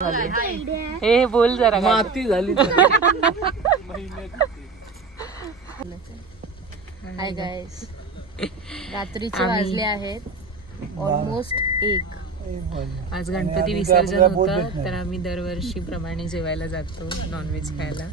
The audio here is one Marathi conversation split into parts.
हे बोल जरा माती झाली. हाय गाइस, रात्रीचे वाजले आहेत ऑलमोस्ट 1. आज गणपती विसर्जन होतं, तर आम्ही दरवर्षी प्रमाणे जेवायला जातो नॉनव्हेज खायला.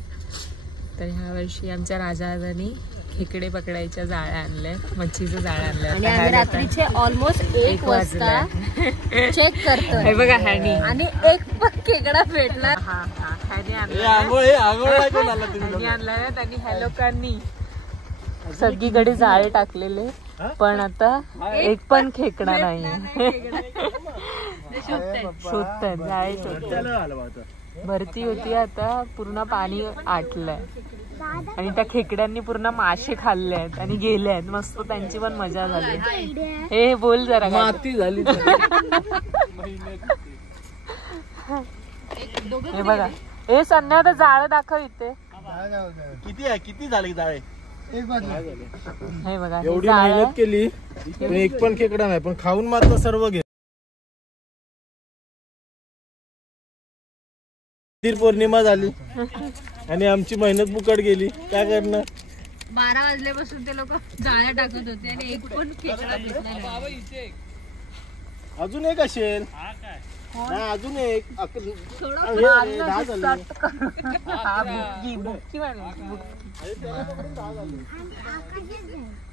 तर ह्या वर्षी आमच्या राजानी खेकडे पकडायच्या जाळ्या आणल्यात, मच्छीचं जाळं आणलं आणि आम्ही रात्रीचे ऑलमोस्ट 1 वाजता चेक करतो. हे बघा हॅनी आणि एक पण खेकडा भेटला. हॅनी आणलाय आणि ह्या लोकांनी सगळीकडे जाळे टाकलेले, पण आता एक पण खेकडा नाही. शोधतात जाळे शोधतात. भरती होती आता, पूर्ण पाणी आटलंय आणि त्या खेकड्यांनी पूर्ण मासे खाल्ले आहेत आणि गेले आहेत. मस्त त्यांची पण मजा झाली. हे बोल जरा माती झाली. हे बघा, हे संध्या आता जाळं दाखव इथे. किती झाले जाळे? हे बघा, एवढी मेहनत केली पण एक पण खेकडा नाही, पण खाऊन मात्र सर्व घे. पौर्णिमा झाली आणि आमची मेहनत बुकट गेली. काय करणार? 12 वाजल्यापासून ते लोक जाळ्या टाकत होते आणि एक पण खेकडा भेटला. अजून एक असेल, अजून एक.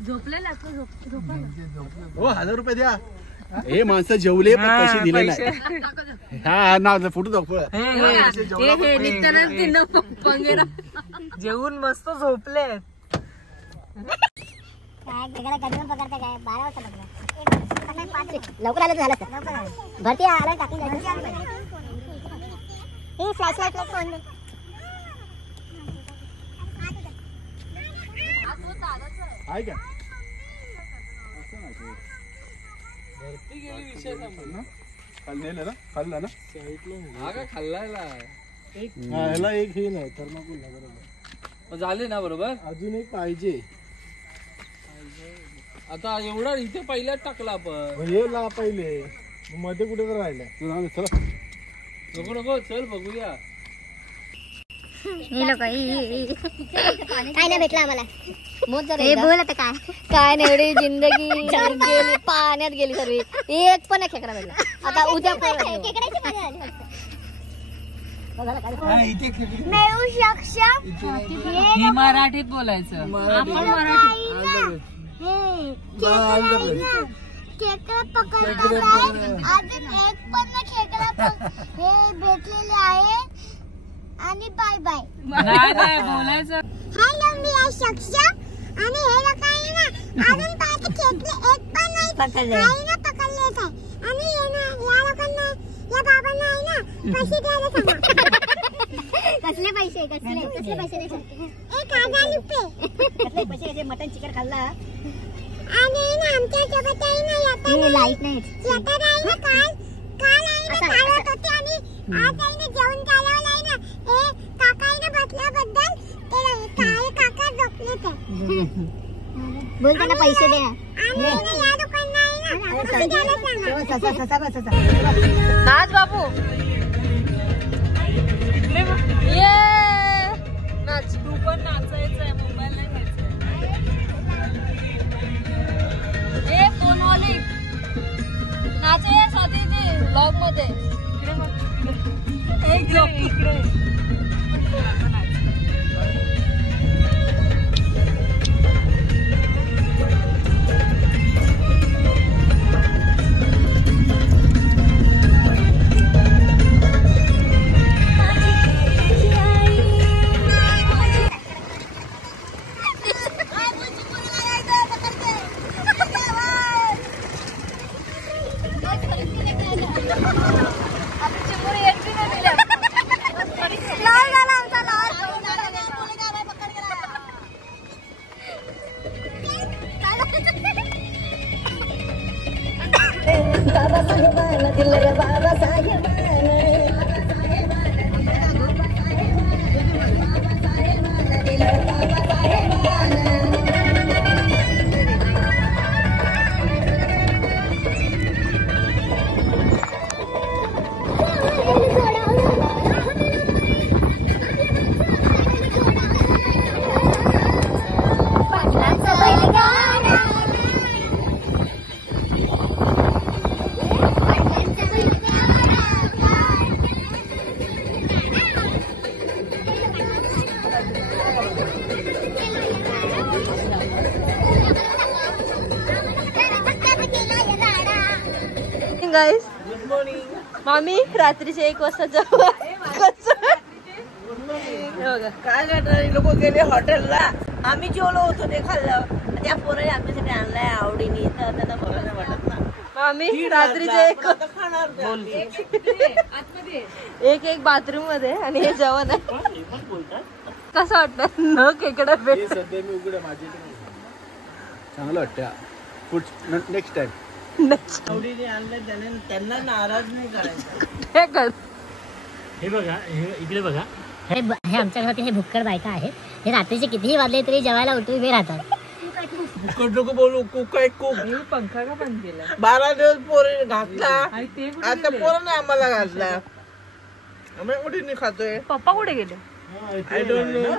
झोपलेला हो, 1000 रुपये द्या. हे माणसं जेवले पण पैसे दिले नाही. हा ना, फोटो दाखव. जेवून मस्त झोपले. लवकर आलं झालं भरती आलं टाकून खाल्ला एक हे नाही तर झाले ना बरोबर. अजून एक पाहिजे. आता एवढा इथे पहिल्याच टाकला आपण. हे ला पहिले मध्ये कुठे तर राहिलं. चला नको नको, चल बघूया. काय नाही भेटलं आम्हाला. बोल आता काय नाही, एवढी जिंदगी गेली पाण्यात गेली सर्व. एक पण खेकडा भेटला. आता उद्या मराठीत बोलायचं. आपण मराठी खेकडा पकडला अजून एक पण खेकडा भेटलेले आहे. आणि बाय बाय. नाही बोलायचं. हॅलो, मी आहे शक्षा आणि हे लोक आहे ना अजून पाच खेकडे एक पण नाही पकडले आहे. आणि या लोकांना, या बाबांना आहे ना पैसे द्यायला सांगा. कसले पैसे द्यायचे? 1000 रुपये. कसले पैसे? मटन चिकन खाल्ला आणि ना आमच्या सोबत आहे ना येता लाईट नाही येता आहे ना. काल आहे ना खावत होते आणि आज आहे ना जेवण झाल्यावर आहे ना हे काका आहे ना बसल्याबद्दल ते काय काका झोपले ते. बोल त्यांना पैसे दे. आणि या दुकानला आहे ना पैसे द्यायला सांगा. नाच बाबू, ये नाच. तू पण नाचायचंय, मोबाईल नाही घ्यायचंय. ए फोनवाली नाचे स्वातीची ब्लॉग मध्ये. इकडे गाईस. मामी रात्रीचे 1 वाजता जेवण. काय करणार लोक गेले हॉटेलला. आम्ही जेवलो होतो ते खाल्लं. त्या पोराने आमच्यासाठी आणलाय आवडीने तर त्यांना बरं नाही वाटत ना. मामी रात्रीचे 1 खाणार एक बाथरूम मध्ये आणि हे जेवण आहे. कसं वाटत न केकडा हे सध्या मी उघड माझी चांगलं वाटतं. नेक्स्ट टाइम आवडीने आणलं त्याने त्यांना नाराज नाही करायचं. हे बघा, इकडे बघा. हे आमच्या घरातील हे भुक्कड बायका आहेत. हे रात्रीचे कितीही वाजले तरी जेवायला उठून उभे राहतात. नको बोलू कुक आहे कुक. पंखा का बंद केला? 12 दिवस पोरी घातला. ते आता पोराने आम्हाला घातला. आम्ही कुठे खातोय. पप्पा कुठे गेले? I don't know.